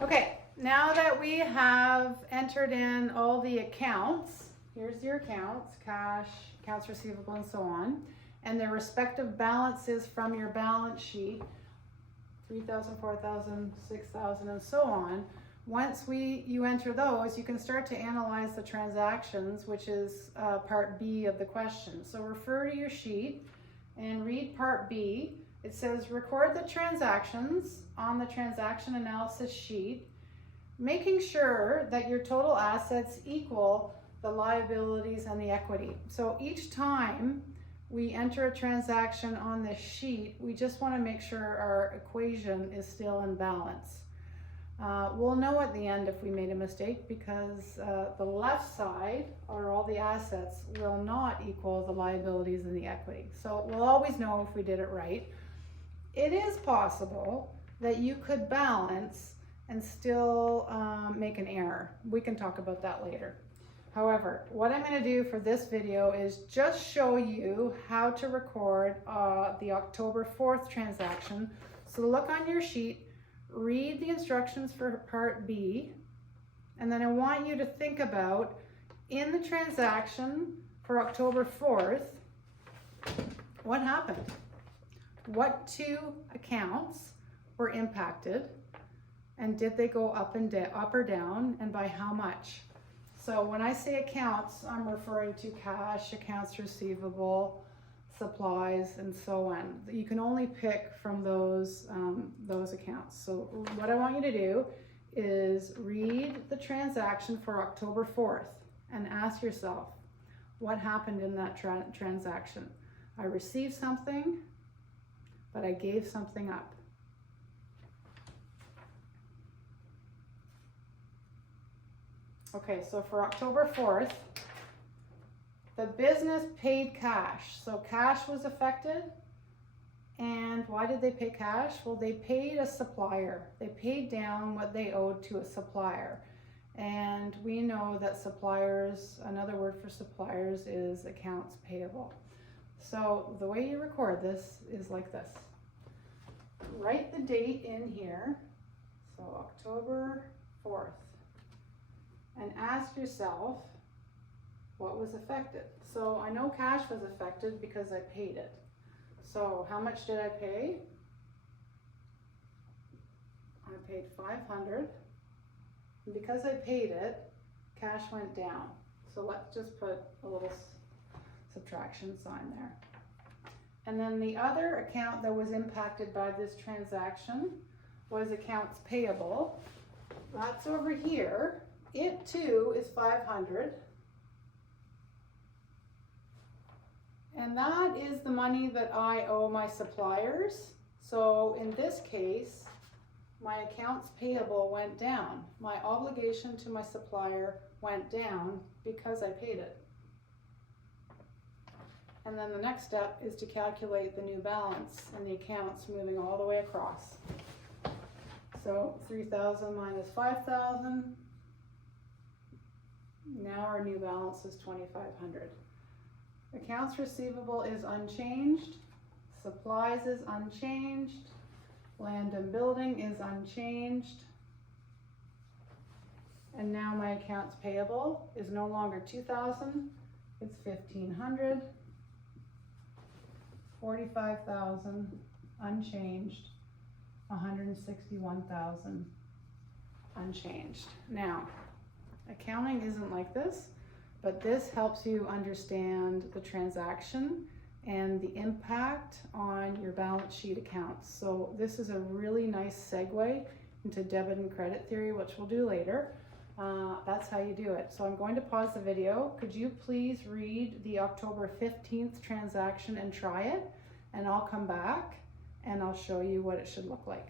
Okay, now that we have entered in all the accounts, here's your accounts, cash, accounts receivable, and so on, and their respective balances from your balance sheet, 3,000, 4,000, 6,000, and so on. Once you enter those, you can start to analyze the transactions, which is part B of the question. So refer to your sheet and read part B. It says record the transactions on the transaction analysis sheet, making sure that your total assets equal the liabilities and the equity. So each time we enter a transaction on this sheet, we just want to make sure our equation is still in balance. We'll know at the end if we made a mistake because the left side, or all the assets, will not equal the liabilities and the equity. So we'll always know if we did it right. It is possible that you could balance and still make an error. We can talk about that later. However, what I'm going to do for this video is just show you how to record the October 4th transaction. So look on your sheet, read the instructions for part B, and then I want you to think about, in the transaction for October 4th, what happened? What two accounts were impacted, and did they go up or down, and by how much? So when I say accounts, I'm referring to cash, accounts receivable, supplies, and so on. You can only pick from those accounts. So what I want you to do is read the transaction for October 4th and ask yourself, what happened in that transaction? I received something, but I gave something up. Okay, so for October 4th, the business paid cash. So cash was affected. And why did they pay cash? Well, they paid a supplier. They paid down what they owed to a supplier. And we know that suppliers, another word for suppliers is accounts payable. So the way you record this is like this. Write the date in here, so October 4th, and ask yourself what was affected. So I know cash was affected because I paid it. So how much did I pay? I paid 500. And because I paid it, cash went down. So let's just put a little subtraction sign there. And then the other account that was impacted by this transaction was accounts payable. That's over here. It too is 500. And that is the money that I owe my suppliers. So in this case, my accounts payable went down. My obligation to my supplier went down because I paid it. And then the next step is to calculate the new balance and the accounts moving all the way across. So 3,000 minus 5,000. Now our new balance is 2,500. Accounts receivable is unchanged. Supplies is unchanged. Land and building is unchanged. And now my accounts payable is no longer 2,000, it's 1,500. 45,000 unchanged, 161,000 unchanged. Now, accounting isn't like this, but this helps you understand the transaction and the impact on your balance sheet accounts. So this is a really nice segue into debit and credit theory, which we'll do later. That's how you do it. So I'm going to pause the video. Could you please read the October 15th transaction and try it? And I'll come back and I'll show you what it should look like.